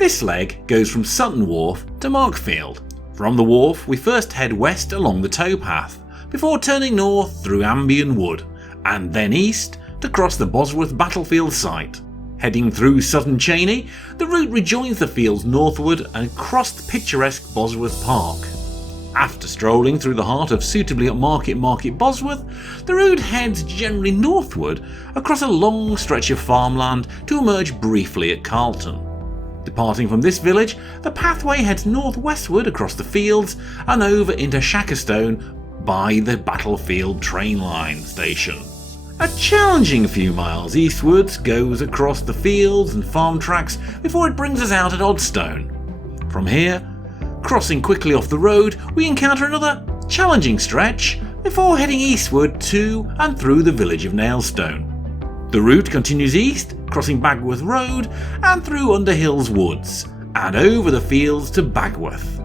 This leg goes from Sutton Wharf to Markfield. From the wharf we first head west along the towpath, before turning north through Ambion Wood, and then east to cross the Bosworth Battlefield site. Heading through Sutton Cheney, the route rejoins the fields northward and across the picturesque Bosworth Park. After strolling through the heart of suitably upmarket Market Bosworth, the route heads generally northward across a long stretch of farmland to emerge briefly at Carlton. Departing from this village, the pathway heads northwestward across the fields and over into Shackstone by the Battlefield train line station. A challenging few miles eastwards goes across the fields and farm tracks before it brings us out at Odstone. From here, crossing quickly off the road, we encounter another challenging stretch before heading eastward to and through the village of Nailstone. The route continues east, crossing Bagworth Road and through Underhill's Woods, and over the fields to Bagworth.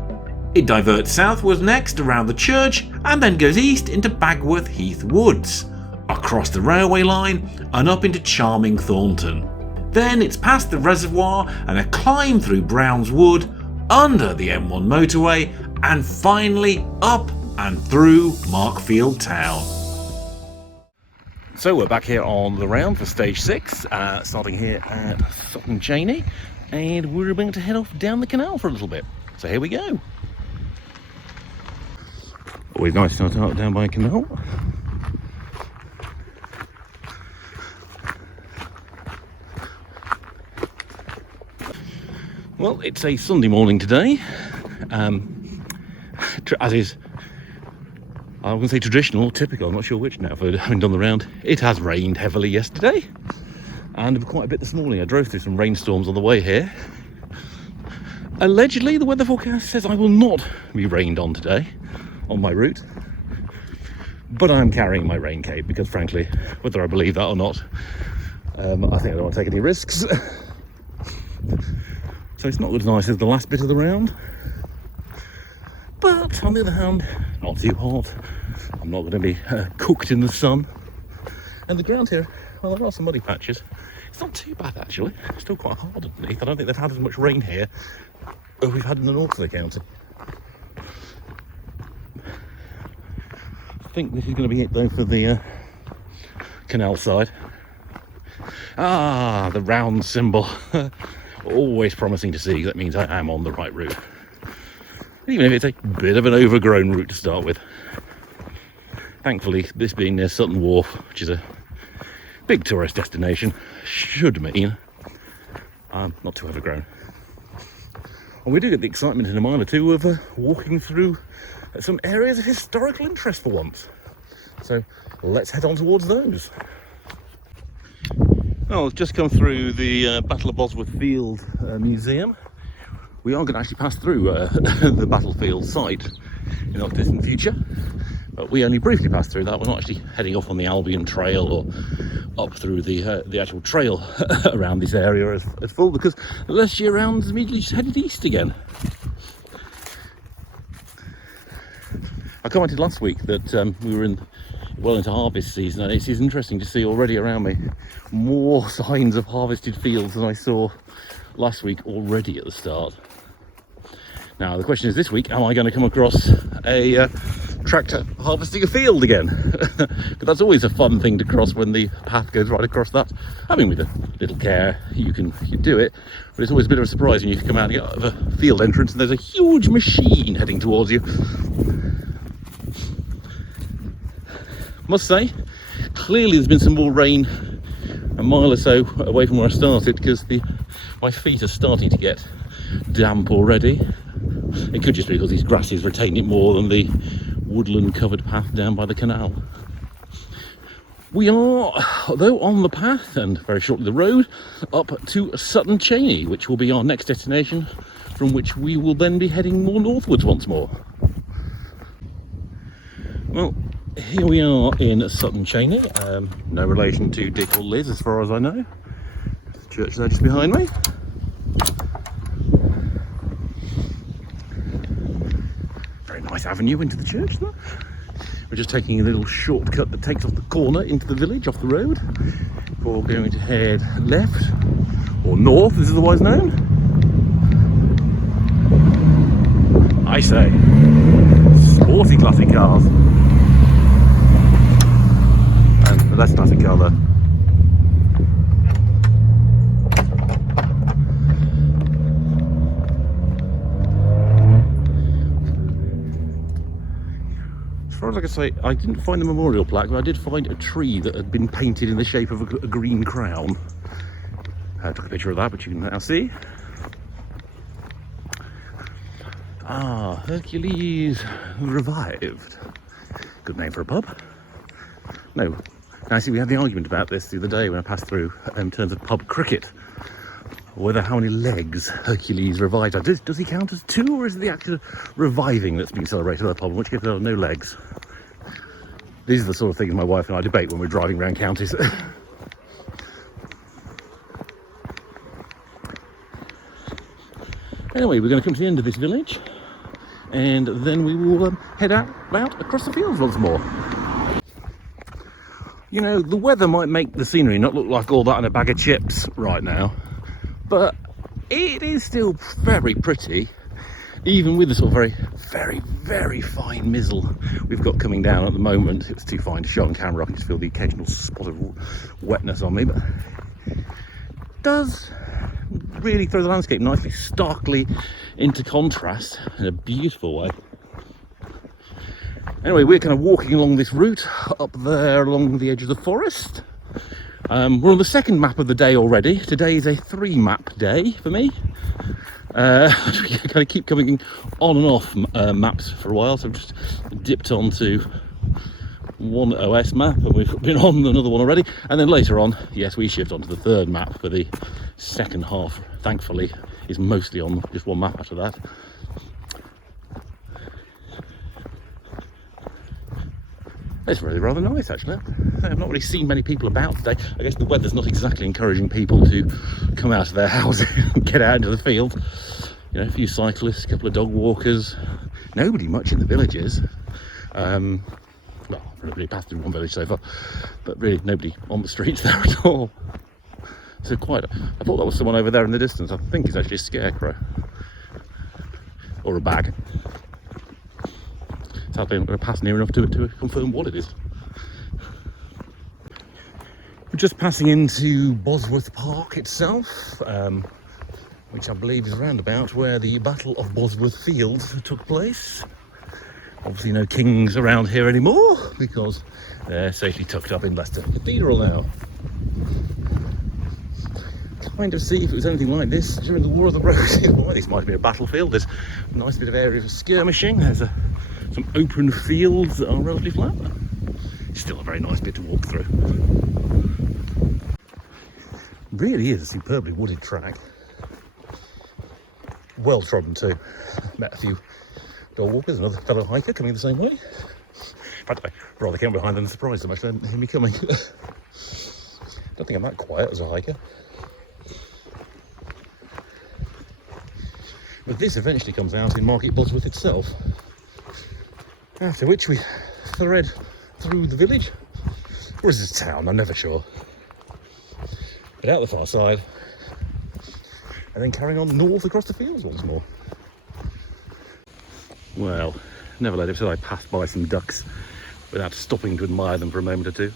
It diverts southwards next around the church and then goes east into Bagworth Heath Woods, across the railway line and up into charming Thornton. Then it's past the reservoir and a climb through Brown's Wood, under the M1 Motorway, and finally up and through Markfield town. So we're back here on the round for stage 6, starting here at Sutton Cheney, and we're about to head off down the canal for a little bit. So here we go. Always nice to start out down by a canal. Well, it's a Sunday morning today, as is, I was going to say traditional or typical, I'm not sure which now for having done the round. It has rained heavily yesterday and quite a bit this morning. I drove through some rainstorms on the way here. Allegedly, the weather forecast says I will not be rained on today on my route, but I'm carrying my rain cape because frankly, whether I believe that or not, I think I don't want to take any risks. So it's not as nice as the last bit of the round, but on the other hand, not too hot. I'm not going to be cooked in the sun. And the ground here, well, there are some muddy patches. It's not too bad actually, it's still quite hard underneath. I don't think they've had as much rain here as we've had in the north of the county. I think this is going to be it though for the canal side. Ah, the round symbol. Always promising to see. That means I am on the right route, even if it's a bit of an overgrown route to start with. Thankfully, this being near Sutton Wharf, which is a big tourist destination, should mean I'm not too overgrown. And we do get the excitement in a mile or two of walking through some areas of historical interest for once. So let's head on towards those. Well, we've just come through the Battle of Bosworth Field museum. We are going to actually pass through the battlefield site in the not distant future, but we only briefly passed through that. We're not actually heading off on the Albion Trail or up through the actual trail around this area as full, because the Leicestershire Round is immediately just headed east again. I commented last week that we were well into harvest season, and it is interesting to see already around me more signs of harvested fields than I saw last week already at the start. Now the question is, this week, am I going to come across a tractor harvesting a field again? Because that's always a fun thing to cross when the path goes right across that. I mean, with a little care you can do it, but it's always a bit of a surprise when you come out and get out of a field entrance and there's a huge machine heading towards you. Must say, clearly there's been some more rain a mile or so away from where I started, because my feet are starting to get damp already. It could just be because these grasses retain it more than the woodland covered path down by the canal. We are, though, on the path and very shortly the road up to Sutton Cheney, which will be our next destination, from which we will then be heading more northwards once more. Well, here we are in Sutton Cheney, no relation to Dick or Liz as far as I know. There's the church there just behind me. Very nice avenue into the church there. We're just taking a little shortcut that takes off the corner into the village off the road before going to head left, or north as is otherwise known. I say, sporty classic cars. And the less classic car there. As far as I can say, I didn't find the memorial plaque, but I did find a tree that had been painted in the shape of a green crown. I took a picture of that, which you can now see. Ah, Hercules Revived. Good name for a pub. No. Now, see, we had the argument about this the other day when I passed through in terms of pub cricket. Whether how many legs Hercules Revived. Does he count as two, or is it the act of reviving that's being celebrated at the pub, in which case there are no legs? These are the sort of things my wife and I debate when we're driving around counties. Anyway, we're going to come to the end of this village, and then we will head out across the fields once more. You know, the weather might make the scenery not look like all that in a bag of chips right now, but it is still very pretty, even with the sort of very fine mizzle we've got coming down at the moment. It's too fine to show on camera. I can just feel the occasional spot of wetness on me, but it does really throw the landscape nicely, starkly into contrast in a beautiful way. Anyway, we're kind of walking along this route up there along the edge of the forest. We're on the second map of the day already. Today is a 3-map day for me. I kind of keep coming on and off maps for a while, so I've just dipped onto one OS map, and we've been on another one already, and then later on, yes, we shift onto the third map for the second half. Thankfully, is mostly on just one map after that. It's really rather nice, actually. I've not really seen many people about today. I guess the weather's not exactly encouraging people to come out of their houses and get out into the field. You know, a few cyclists, a couple of dog walkers. Nobody much in the villages. Well, I've really passed through one village so far, but really nobody on the streets there at all. So I thought that was someone over there in the distance. I think it's actually a scarecrow. Or a bag. Sadly, I'm not going to pass near enough to confirm what it is. We're just passing into Bosworth Park itself, which I believe is around about where the Battle of Bosworth Field took place. Obviously no kings around here anymore, because they're safely tucked up in Leicester Cathedral now. Trying to see if it was anything like this during the War of the Roses. Well, this might be a battlefield. There's a nice bit of area for skirmishing. There's some open fields that are relatively flat. Still a very nice bit to walk through. Really is a superbly wooded track. Well trodden too. Met a few dog walkers, another fellow hiker coming the same way. In fact, I rather came behind them and surprised them actually. They didn't hear me coming. Don't think I'm that quiet as a hiker. But this eventually comes out in Market Bosworth itself. After which we thread through the village. Or is this town? I'm never sure. But out the far side. And then carrying on north across the fields once more. Well, never let it say I passed by some ducks without stopping to admire them for a moment or two.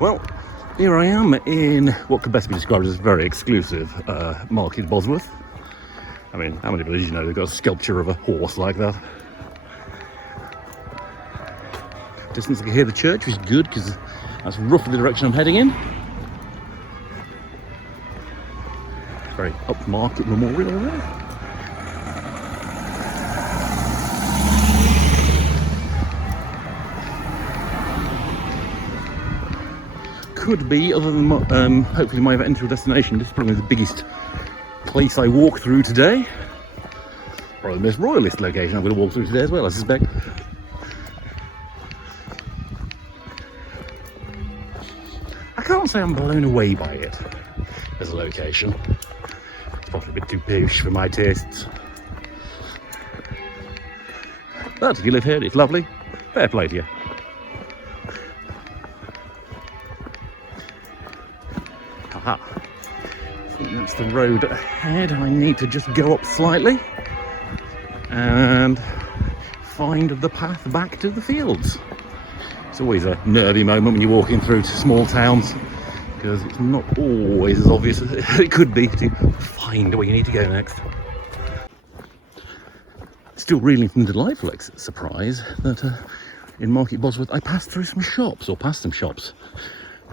Well, here I am in what could best be described as very exclusive Market Bosworth. I mean, how many villages you know they've got a sculpture of a horse like that? Distance I can hear the church, which is good because that's roughly the direction I'm heading in. Very upmarket memorial there. Could be, other than hopefully my eventual destination, this is probably the biggest place I walk through today. Probably the most royalist location I'm going to walk through today as well, I suspect. I can't say I'm blown away by it as a location. It's probably a bit too pish for my tastes. But if you live here, it's lovely. Fair play to you. Aha. I think that's the road ahead. I need to just go up slightly and find the path back to the fields. It's always a nervy moment when you're walking through to small towns, because it's not always as obvious as it could be to find where you need to go next. Still reeling from the delightful surprise that in Market Bosworth I passed through some shops, or past some shops,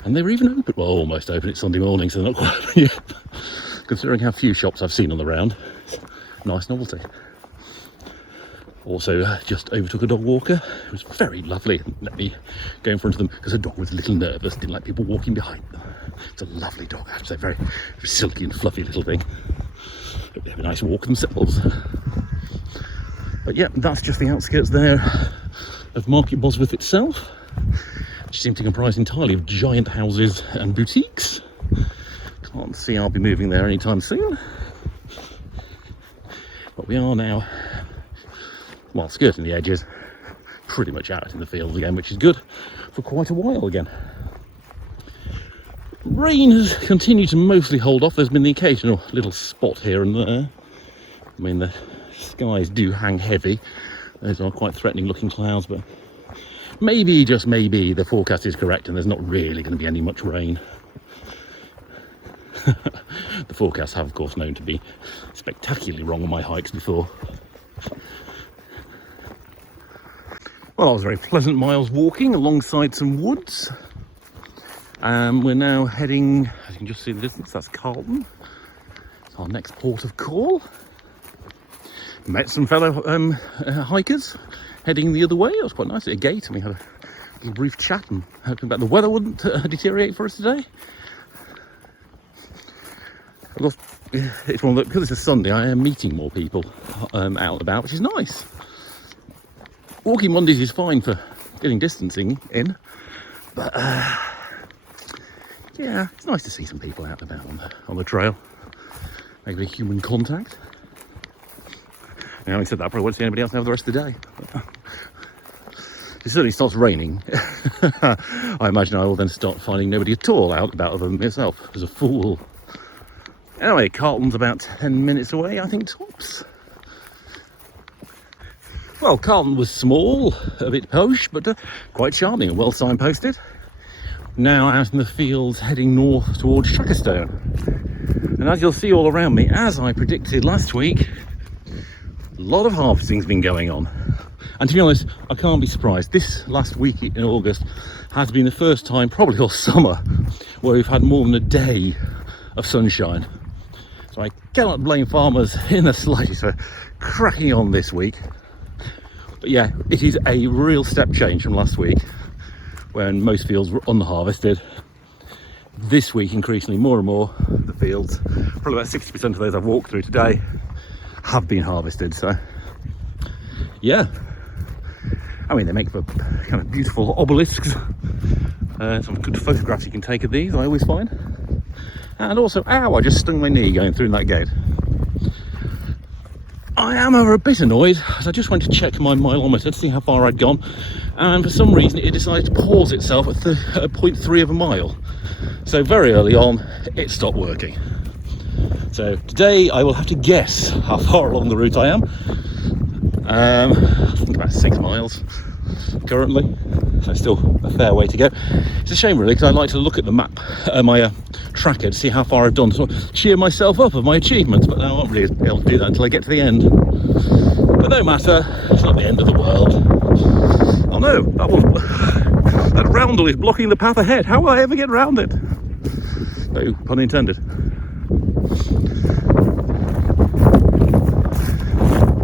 and they were even open, well, almost open. It's Sunday morning, so they're not quite open yet. Considering how few shops I've seen on the round, nice novelty. Also, just overtook a dog walker. It was very lovely. Let me go in front of them because the dog was a little nervous, didn't like people walking behind them. It's a lovely dog, I have to say, very, very silky and fluffy little thing. Hope they have a nice walk themselves. But yeah, that's just the outskirts there of Market Bosworth itself, which seems to comprise entirely of giant houses and boutiques. Can't see I'll be moving there anytime soon. But we are now, well, skirting the edges, pretty much out in the fields again, which is good for quite a while again. Rain has continued to mostly hold off. There's been the occasional little spot here and there. I mean, the skies do hang heavy. Those are quite threatening looking clouds, but maybe, just maybe, the forecast is correct and there's not really going to be any much rain. The forecasts have, of course, known to be spectacularly wrong on my hikes before. Well, I was very pleasant miles walking alongside some woods. We're now heading, as you can just see in the distance, that's Carlton. It's our next port of call. Met some fellow hikers heading the other way. It was quite nice at a gate, and we had a little brief chat and hoping that the weather wouldn't deteriorate for us today. Of course, it's one of the, because it's a Sunday, I am meeting more people out and about, which is nice. Walking Mondays is fine for getting distancing in, but yeah, it's nice to see some people out and about on the trail, make a bit of human contact. And having said that, I probably won't see anybody else now for the rest of the day. It certainly starts raining. I imagine I will then start finding nobody at all out about other than myself, as a fool. Anyway, Carlton's about 10 minutes away, I think, tops. Well, Carlton was small, a bit posh, but quite charming and well signposted. Now out in the fields heading north towards Shackstone. And as you'll see all around me, as I predicted last week, a lot of harvesting's been going on. And to be honest, I can't be surprised. This last week in August has been the first time, probably all summer, where we've had more than a day of sunshine. So I cannot blame farmers in the slightest for cracking on this week. But yeah, it is a real step change from last week, when most fields were unharvested. This week, increasingly more and more, the fields, probably about 60% of those I've walked through today, have been harvested. So yeah, I mean, they make for kind of beautiful obelisks. Some good photographs you can take of these, I always find. And also, ow, I just stung my knee going through that gate. I am a bit annoyed, as I just went to check my mileometer to see how far I'd gone, and for some reason it decided to pause itself at 0.3 of a mile. So very early on, it stopped working. So today I will have to guess how far along the route I am. I think about 6 miles currently, so still a fair way to go. It's a shame really, because I like to look at the map, my tracker, to see how far I've done, to sort of cheer myself up of my achievements, but I won't really be able to do that until I get to the end. But no matter, it's not the end of the world. Oh no, that roundel is blocking the path ahead. How will I ever get round it? No pun intended.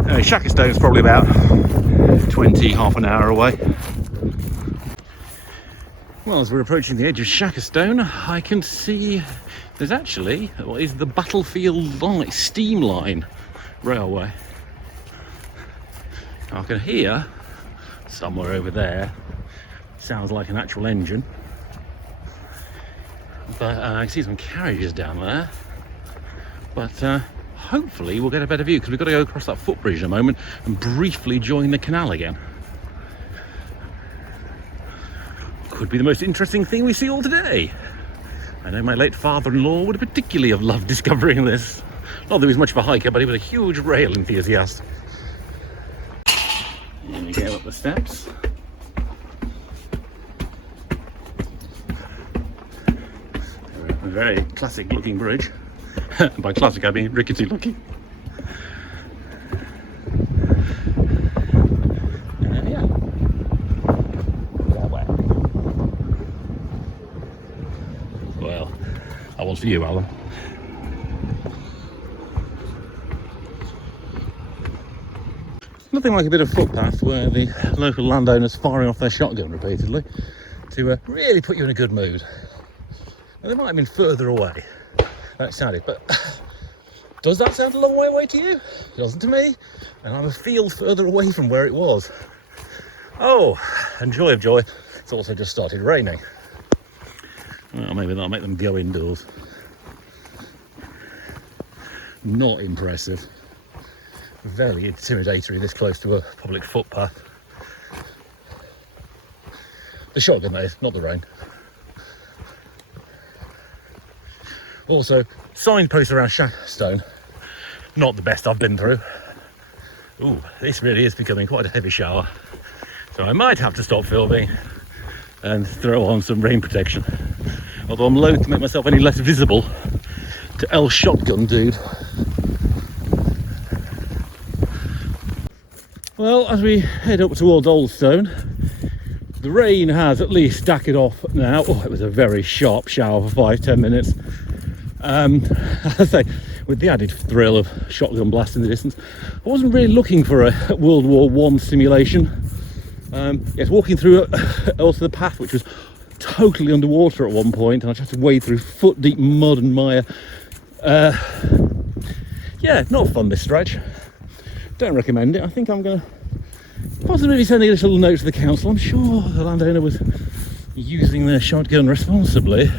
Anyway, Shackstone is probably about 20, half an hour away. Well, as we're approaching the edge of Shackstone, I can see there's actually what is the Battlefield line, steam line railway. I can hear somewhere over there, sounds like an actual engine, but I can see some carriages down there. But hopefully we'll get a better view, because we've got to go across that footbridge in a moment and briefly join the canal again. Could be the most interesting thing we see all today. I know my late father-in-law would particularly have loved discovering this. Not that he was much of a hiker, but he was a huge rail enthusiast. Here we go up the steps. A very classic looking bridge. By classic I mean rickety looking. Yeah. That way. Well, that was for you, Alan. Nothing like a bit of footpath where the local landowners firing off their shotgun repeatedly to really put you in a good mood. Now, they might have been further away than it sounded, but does that sound a long way away to you? It doesn't to me, and I'm a field further away from where it was. Oh, and joy of joy, it's also just started raining. Well, maybe that'll make them go indoors. Not impressive. Very intimidatory this close to a public footpath. The shotgun, that is, not the rain. Also, signposts around Shackstone, not the best I've been through. Ooh, this really is becoming quite a heavy shower. So I might have to stop filming and throw on some rain protection. Although I'm loath to make myself any less visible to L Shotgun Dude. Well, as we head up towards Odstone, the rain has at least stacked off now. Oh, it was a very sharp shower for 5-10 minutes. As I say, with the added thrill of shotgun blast in the distance, I wasn't really looking for a World War I simulation. Yes, walking through also the path, which was totally underwater at one point, and I just had to wade through foot-deep mud and mire. Yeah, not fun this stretch. Don't recommend it. I think I'm going to possibly send a little note to the council. I'm sure the landowner was using their shotgun responsibly,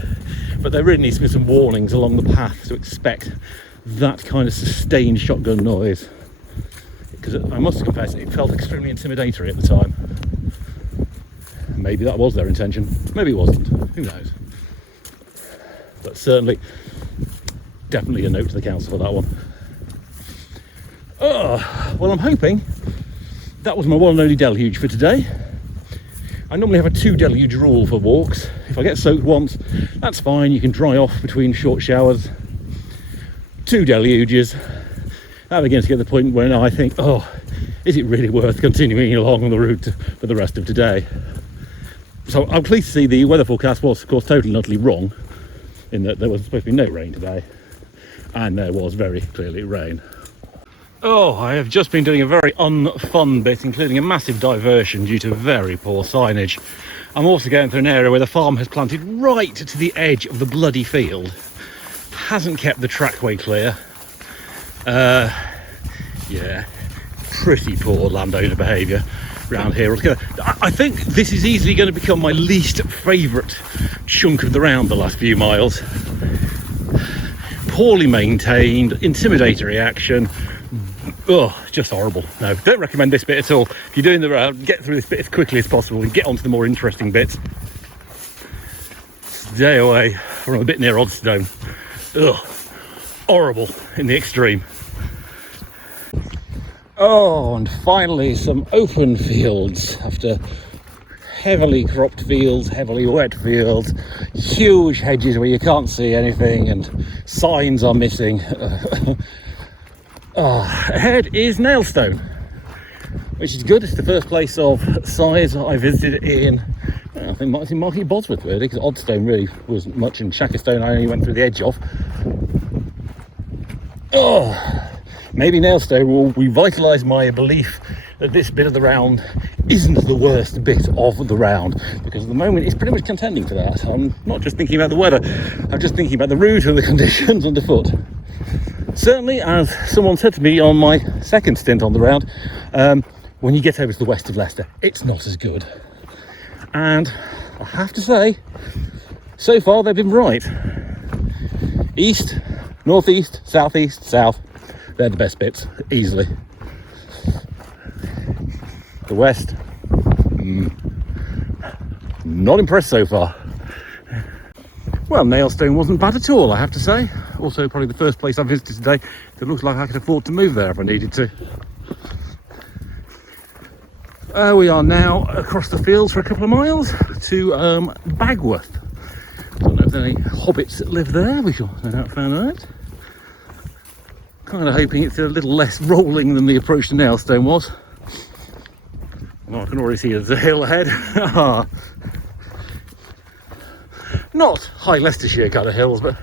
but there really needs to be some warnings along the path to expect that kind of sustained shotgun noise. Because I must confess, it felt extremely intimidatory at the time. Maybe that was their intention. Maybe it wasn't. Who knows? But certainly, definitely a note to the council for that one. Oh, well, I'm hoping that was my one and only deluge for today. I normally have a 2 deluge rule for walks. If I get soaked once, that's fine. You can dry off between short showers. 2 deluges. That begins to get to the point when I think, oh, is it really worth continuing along on the route for the rest of today? So I'm pleased to see the weather forecast was, of course, totally and utterly wrong, in that there was supposed to be no rain today, and there was very clearly rain. Oh, I have just been doing a very unfun bit, including a massive diversion due to very poor signage. I'm also going through an area where the farm has planted right to the edge of the bloody field. Hasn't kept the trackway clear. Yeah, pretty poor landowner behaviour around here altogether. I think this is easily going to become my least favourite chunk of the round the last few miles. Poorly maintained, intimidatory action. Oh, just horrible. No, don't recommend this bit at all. If you're doing the round, get through this bit as quickly as possible and get onto the more interesting bits. Stay away from a bit near Odstone. Ugh, horrible in the extreme. Oh, and finally some open fields after heavily cropped fields, heavily wet fields, huge hedges where you can't see anything and signs are missing. Oh, ahead is Nailstone, which is good. It's the first place of size I visited in, I think it's in Market Bosworth, really, because Odstone really wasn't much, and Shackstone I only went through the edge of. Oh, maybe Nailstone will revitalise my belief that this bit of the round isn't the worst bit of the round, because at the moment it's pretty much contending for that. I'm not just thinking about the weather, I'm just thinking about the route and the conditions underfoot. Certainly, as someone said to me on my second stint on the round, when you get over to the west of Leicester, it's not as good. And I have to say, so far they've been right. East, northeast, southeast, south, they're the best bits, easily. The west, not impressed so far. Well, Nailstone wasn't bad at all, I have to say. Also, probably the first place I visited today that looks like I could afford to move there if I needed to. We are now across the fields for a couple of miles to Bagworth. Don't know if there's any hobbits that live there. We shall no doubt find out. Kind of hoping it's a little less rolling than the approach to Nailstone was. Well, I can already see there's a hill ahead. Not high Leicestershire kind of hills, but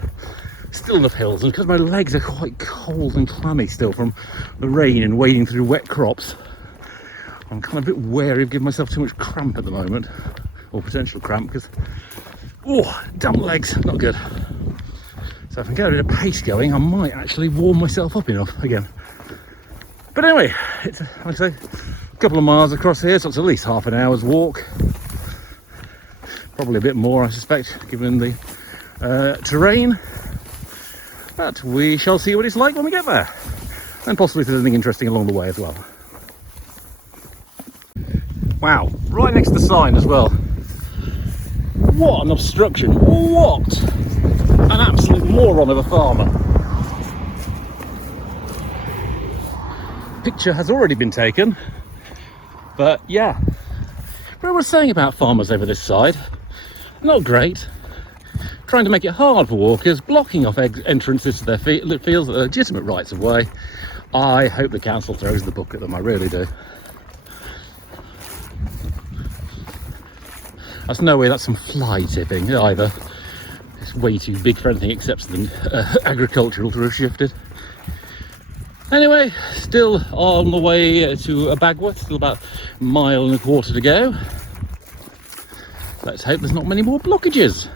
still enough hills. And because my legs are quite cold and clammy still from the rain and wading through wet crops, I'm kind of a bit wary of giving myself too much cramp at the moment, or potential cramp, because, oh, damp legs, not good. So if I can get a bit of pace going, I might actually warm myself up enough again. But anyway, it's, like I say, a couple of miles across here, so it's at least half an hour's walk. Probably a bit more, I suspect, given the terrain. But we shall see what it's like when we get there. And possibly if there's anything interesting along the way as well. Wow, right next to the sign as well. What an obstruction. What an absolute moron of a farmer. Picture has already been taken. But yeah, what I was saying about farmers over this side, not great. Trying to make it hard for walkers, blocking off entrances to their fields at legitimate rights of way. I hope the council throws the book at them, I really do. That's no way that's some fly tipping either. It's way too big for anything except the agricultural to have shifted. Anyway, still on the way to Bagworth, still about a mile and a quarter to go. Let's hope there's not many more blockages.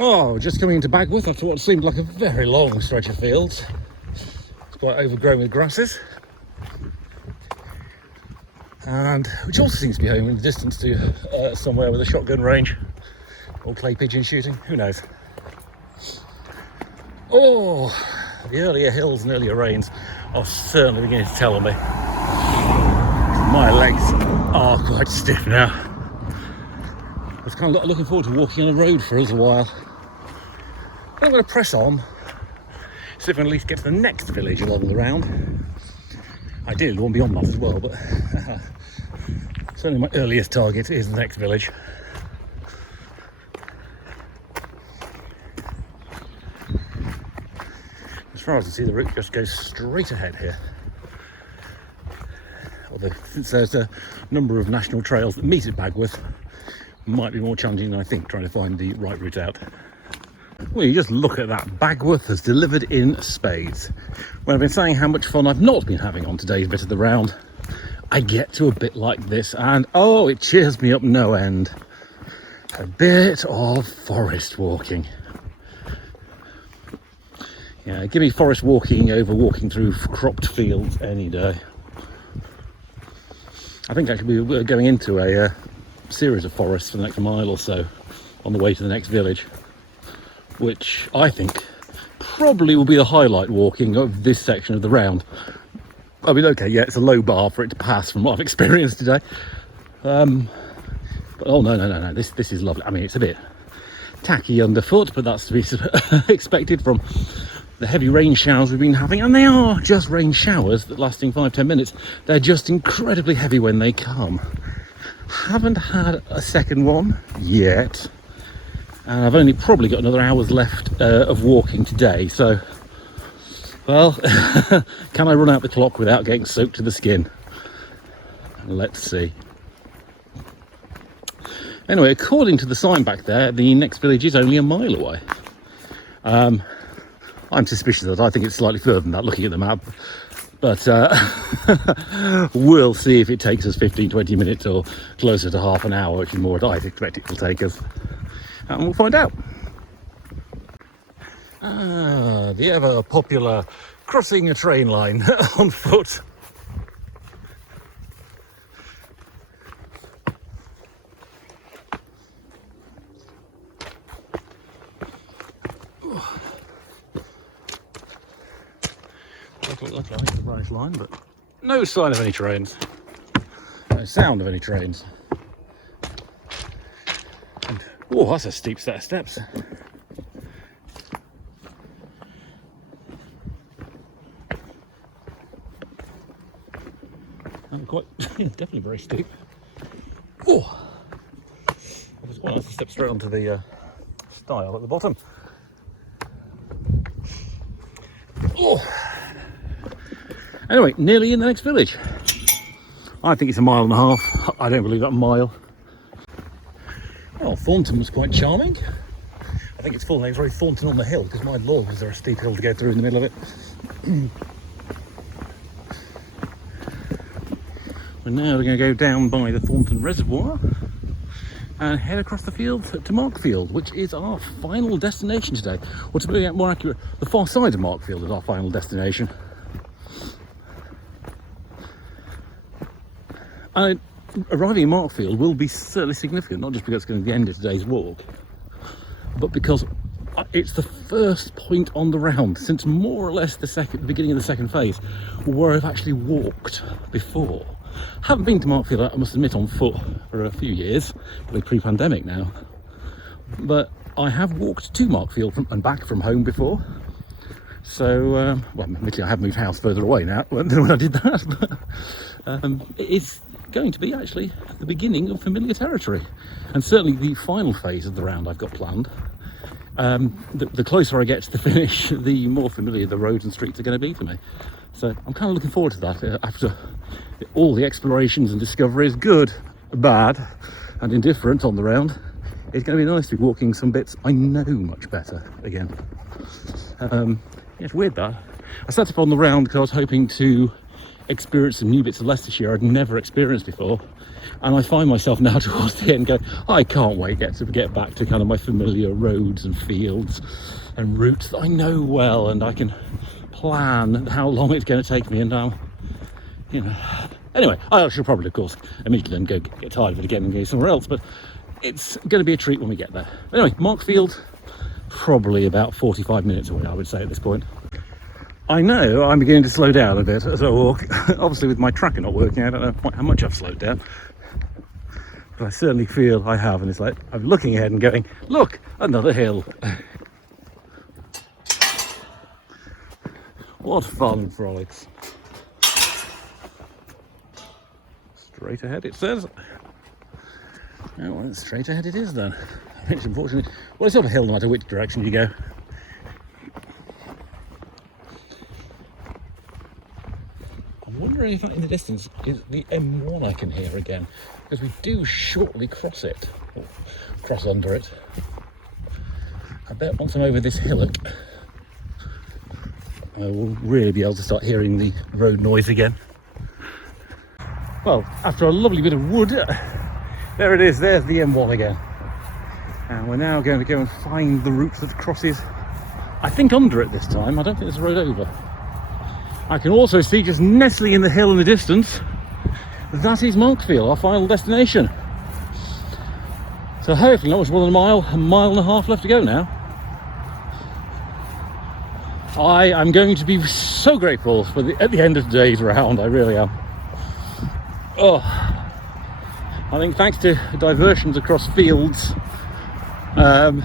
Oh, just coming into Bagworth after what seemed like a very long stretch of fields. It's quite overgrown with grasses. And which also seems to be home in the distance to somewhere with a shotgun range or clay pigeon shooting, who knows. Oh, the earlier hills and earlier rains are certainly beginning to tell on me. My legs are quite stiff now. I was kind of looking forward to walking on a road for a little while. I'm going to press on, see if I can at least get to the next village along the round. Ideally, the one beyond that as well, but certainly my earliest target is the next village. As far as I can see, the route just goes straight ahead here. Although, since there's a number of national trails that meet at Bagworth, it might be more challenging than I think trying to find the right route out. Well, you just look at that. Bagworth has delivered in spades. When I've been saying how much fun I've not been having on today's bit of the round, I get to a bit like this and oh, it cheers me up no end. A bit of forest walking. Yeah, give me forest walking over walking through cropped fields any day. I think actually we're going into a series of forests for the next mile or so on the way to the next village, which I think probably will be the highlight walking of this section of the round. I mean, okay, yeah, it's a low bar for it to pass from what I've experienced today. But oh no, this is lovely. I mean, it's a bit tacky underfoot, but that's to be expected from the heavy rain showers we've been having, and they are just rain showers that lasting 5-10 minutes. They're just incredibly heavy when they come. Haven't had a second one yet, and I've only probably got another hour's left of walking today, so well, can I run out the clock without getting soaked to the skin? Let's see. Anyway, according to the sign back there, the next village is only a mile away. I'm suspicious that I think it's slightly further than that looking at the map, but we'll see if it takes us 15-20 minutes or closer to half an hour, which is more what I expect it will take us, and we'll find out. The ever popular crossing a train line on foot. Look like the right line, but no sign of any trains, no sound of any trains. And oh, Oh, that's a steep set of steps. Quite, definitely very steep. Oh, well, that's a step straight onto the stile at the bottom. Oh. Anyway, nearly in the next village. I think it's 1.5 miles. I don't believe that mile. Well, Thornton was quite charming. I think its full name's really Thornton on the Hill, because my lord, was there a steep hill to go through in the middle of it. We're now going to go down by the Thornton Reservoir and head across the fields to Markfield, which is our final destination today. Or to be more accurate, the far side of Markfield is our final destination. Arriving in Markfield will be certainly significant, not just because it's going to be the end of today's walk, but because it's the first point on the round since more or less the beginning of the second phase where I've actually walked before. Haven't been to Markfield, I must admit, on foot for a few years, probably pre-pandemic now. But I have walked to Markfield and back from home before. So, well, admittedly I have moved house further away now when I did that. But it is going to be actually the beginning of familiar territory. And certainly the final phase of the round I've got planned. The closer I get to the finish, the more familiar the roads and streets are going to be to me. So I'm kind of looking forward to that after all the explorations and discoveries, good, bad and indifferent on the round. It's going to be nice to be walking some bits I know much better again. It's weird that. I set up on the round because I was hoping to experience some new bits of Leicestershire I'd never experienced before. And I find myself now towards the end going, I can't wait to get back to kind of my familiar roads and fields and routes that I know well, and I can plan how long it's going to take me, and you know. Anyway, I shall probably, of course, immediately then go get tired of it again and go somewhere else, but it's going to be a treat when we get there. Anyway, Markfield, probably about 45 minutes away, I would say, at this point. I know I'm beginning to slow down a bit as I walk. Obviously, with my tracker not working, I don't know quite how much I've slowed down. But I certainly feel I have, and it's like I'm looking ahead and going, look, another hill. What fun and frolics. Straight ahead, it says. Oh, well, straight ahead it is then. Which, unfortunately, well, it's not a hill no matter which direction you go. I'm wondering if that in the distance is the M1 I can hear again, because we do shortly cross it, or cross under it. I bet once I'm over this hillock, I will really be able to start hearing the road noise again. Well, after a lovely bit of wood, there it is, there's the M1 again. And we're now going to go and find the route that crosses, I think, under it this time. I don't think there's a road over. I can also see, just nestling in the hill in the distance, that is Markfield, our final destination. So hopefully not much more than a mile and a half left to go now. I am going to be so grateful for at the end of today's round, I really am. Oh, I think thanks to diversions across fields and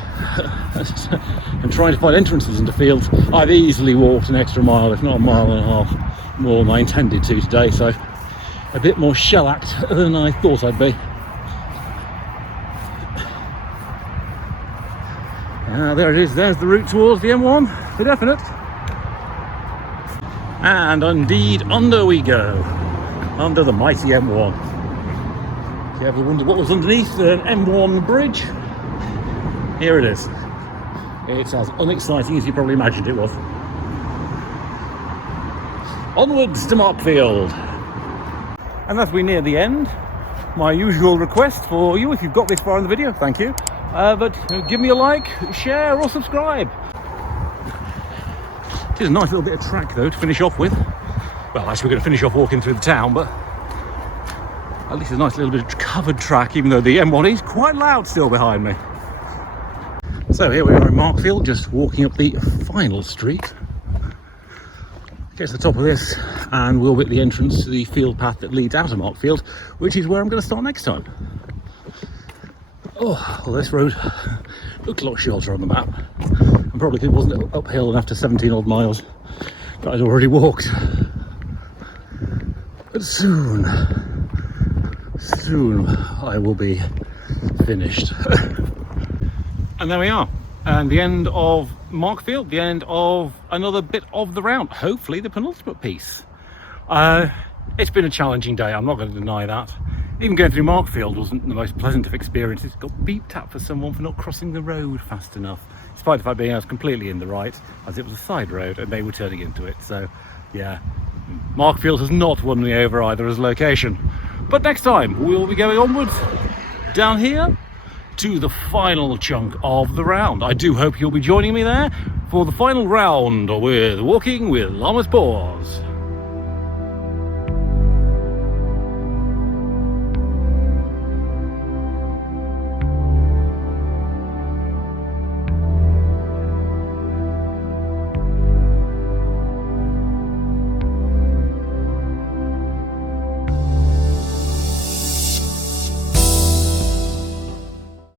trying to find entrances into fields, I've easily walked an extra mile, if not a mile and a half more than I intended to today, so a bit more shellacked than I thought I'd be. There it is, there's the route towards the M1, for definite. And indeed, under we go, under the mighty M1. If you ever wondered what was underneath an M1 bridge, here it is. It's as unexciting as you probably imagined it was. Onwards to Markfield. And as we near the end, my usual request for you, if you've got this far in the video, thank you, but give me a like, share or subscribe. It is a nice little bit of track though to finish off with. Well, actually we're going to finish off walking through the town, but at least a nice little bit of covered track, even though the M1 is quite loud still behind me. So here we are in Markfield, just walking up the final street. Get to the top of this and we'll hit the entrance to the field path that leads out of Markfield, which is where I'm going to start next time. Oh, well, this road looked a lot shorter on the map, and probably because it wasn't uphill and after 17 odd miles that I'd already walked. But soon I will be finished. And there we are, and the end of Markfield, the end of another bit of the round, hopefully the penultimate piece. It's been a challenging day, I'm not going to deny that. Even going through Markfield wasn't the most pleasant of experiences. Got beeped at for someone for not crossing the road fast enough, despite the fact being I was completely in the right, as it was a side road and they were turning into it. So yeah, Markfield has not won me over either as location. But next time we'll be going onwards down here to the final chunk of the round. I do hope you'll be joining me there for the final round with Walking with Llamas Paws.